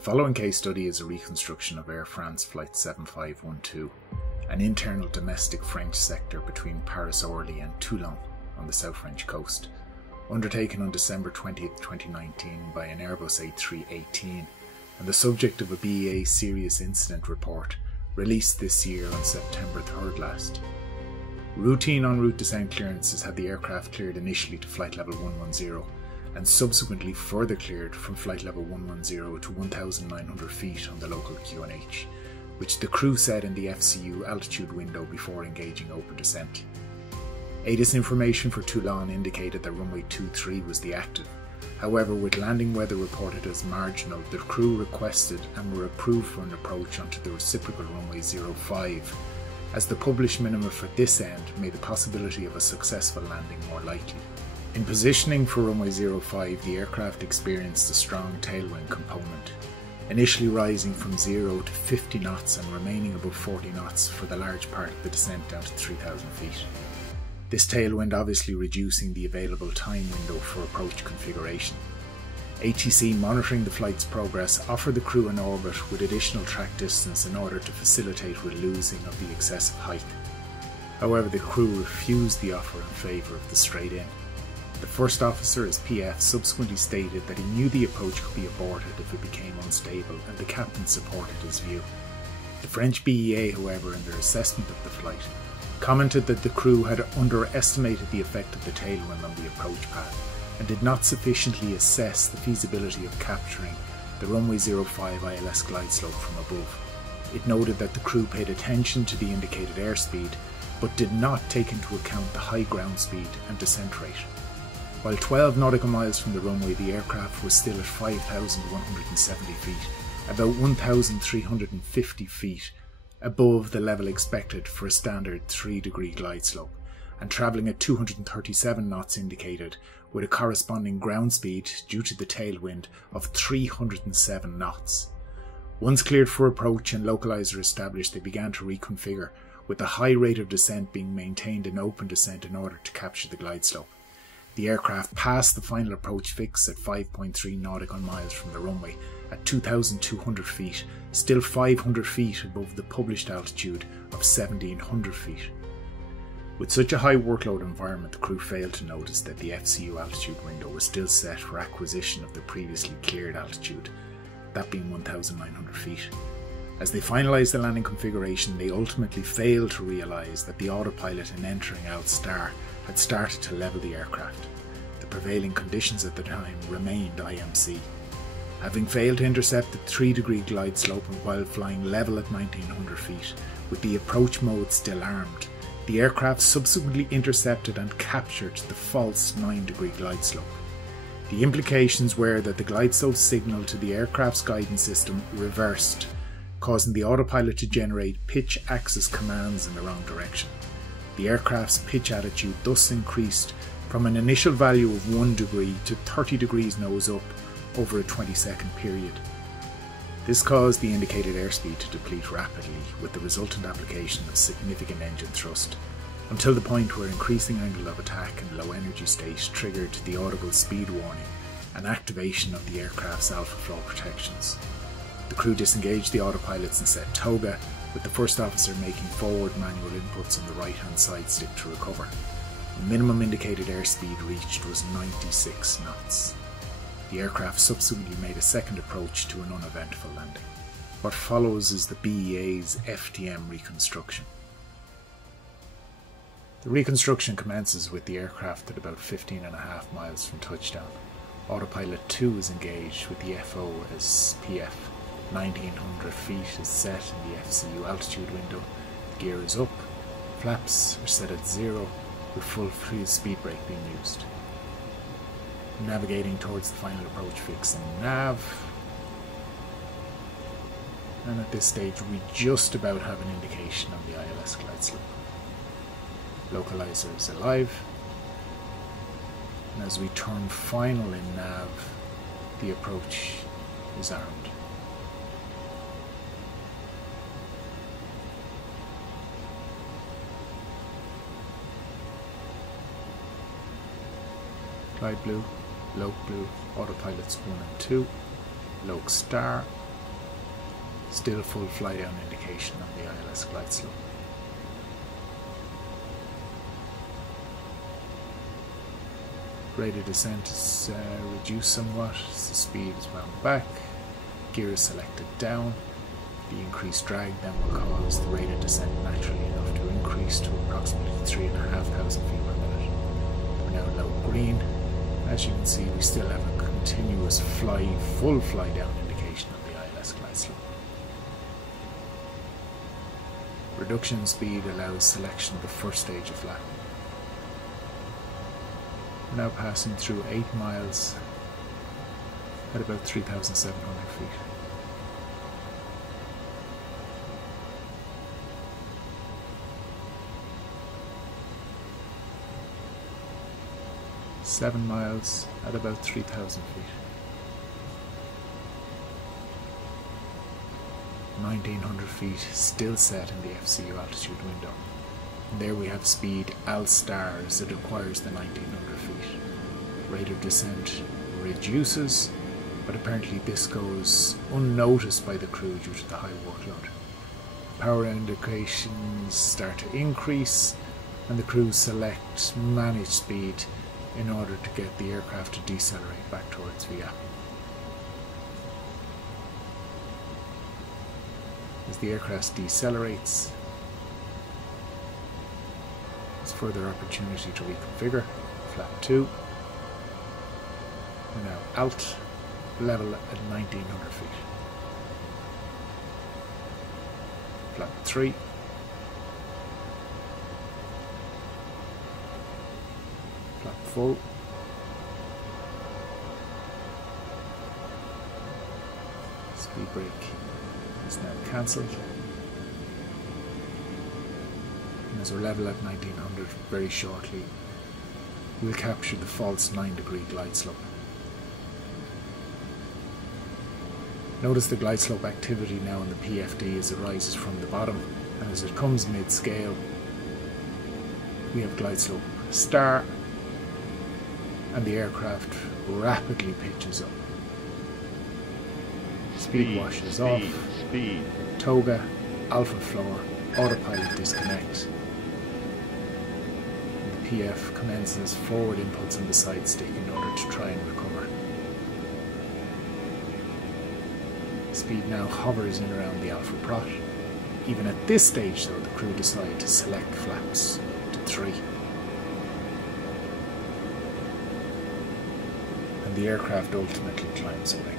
The following case study is a reconstruction of Air France Flight 7512, an internal domestic French sector between Paris-Orly and Toulon on the South French coast, undertaken on December 20, 2019 by an Airbus A318 and the subject of a BEA serious incident report released this year on September 3rd last. Routine en route descent clearances had the aircraft cleared initially to flight level 110 and subsequently further cleared from flight level 110 to 1,900 feet on the local QNH, which the crew set in the FCU altitude window before engaging open descent. ATIS information for Toulon indicated that runway 23 was the active. However, with landing weather reported as marginal, the crew requested and were approved for an approach onto the reciprocal runway 05, as the published minima for this end made the possibility of a successful landing more likely. In positioning for runway 05, the aircraft experienced a strong tailwind component, initially rising from 0 to 50 knots and remaining above 40 knots for the large part of the descent down to 3,000 feet. This tailwind obviously reducing the available time window for approach configuration. ATC monitoring the flight's progress offered the crew an orbit with additional track distance in order to facilitate losing of the excessive height. However, the crew refused the offer in favour of the straight in. The first officer as PF subsequently stated that he knew the approach could be aborted if it became unstable, and the captain supported his view. The French BEA, however, in their assessment of the flight, commented that the crew had underestimated the effect of the tailwind on the approach path and did not sufficiently assess the feasibility of capturing the runway 05 ILS glide slope from above. It noted that the crew paid attention to the indicated airspeed but did not take into account the high ground speed and descent rate. While 12 nautical miles from the runway, the aircraft was still at 5,170 feet, about 1,350 feet above the level expected for a standard 3-degree glide slope, and travelling at 237 knots indicated, with a corresponding ground speed due to the tailwind of 307 knots. Once cleared for approach and localizer established, they began to reconfigure, with the high rate of descent being maintained in open descent in order to capture the glide slope. The aircraft passed the final approach fix at 5.3 nautical miles from the runway at 2,200 feet, still 500 feet above the published altitude of 1,700 feet. With such a high workload environment, the crew failed to notice that the FCU altitude window was still set for acquisition of the previously cleared altitude, that being 1,900 feet. As they finalised the landing configuration, they ultimately failed to realise that the autopilot in entering Alt Star had started to level the aircraft. The prevailing conditions at the time remained IMC. Having failed to intercept the 3-degree glide slope and while flying level at 1,900 feet, with the approach mode still armed, the aircraft subsequently intercepted and captured the false 9-degree glide slope. The implications were that the glide slope signal to the aircraft's guidance system reversed, causing the autopilot to generate pitch axis commands in the wrong direction. The aircraft's pitch attitude thus increased from an initial value of 1 degree to 30 degrees nose up over a 20-second period. This caused the indicated airspeed to deplete rapidly, with the resultant application of significant engine thrust, until the point where increasing angle of attack and low energy state triggered the audible speed warning and activation of the aircraft's alpha flow protections. The crew disengaged the autopilots and set toga, with the first officer making forward manual inputs on the right-hand side stick to recover. The minimum indicated airspeed reached was 96 knots. The aircraft subsequently made a second approach to an uneventful landing. What follows is the BEA's FTM reconstruction. The reconstruction commences with the aircraft at about 15.5 miles from touchdown. Autopilot 2 is engaged with the FO as PF. 1,900 feet is set in the FCU altitude window, the gear is up, flaps are set at 0 with full free speed brake being used. Navigating towards the final approach fix in nav, and at this stage we just about have an indication of the ILS glide slope. Localizer is alive, and as we turn final in nav, the approach is armed. Glide blue, Loc blue, autopilots 1 and 2, Loc star, Still full fly down indication on the ILS glide slope. Rate of descent is reduced somewhat as the speed is wound back. Gear is selected down. The increased drag then will cause the rate of descent naturally enough to increase to approximately 3,500 feet per minute. We're now low green. As you can see, we still have a continuous full fly down indication of the ILS glide slope. Reduction in speed allows selection of the first stage of flapping. We're now passing through 8 miles at about 3,700 feet. Seven miles at about 3,000 feet. 1,900 feet still set in the FCU altitude window. And there we have speed Al star as it acquires the 1,900 feet. Rate of descent reduces, but apparently this goes unnoticed by the crew due to the high workload. Power indications start to increase and the crew select manage speed in order to get the aircraft to decelerate back towards VIA. As the aircraft decelerates, there's further opportunity to reconfigure. Flap 2. We're now alt, level at 1,900 feet. Flap 3. Flap full. Speed brake is now cancelled. And as we're level at 1,900 very shortly, we'll capture the false 9-degree glide slope. Notice the glide slope activity now in the PFD as it rises from the bottom, and as it comes mid-scale, we have glide slope star, and the aircraft rapidly pitches up. Speed washes off, toga, alpha floor, autopilot disconnect. And the PF commences forward inputs on the side stick in order to try and recover. Speed now hovers in around the alpha prot. Even at this stage though, the crew decide to select flaps to 3. And the aircraft ultimately climbs away.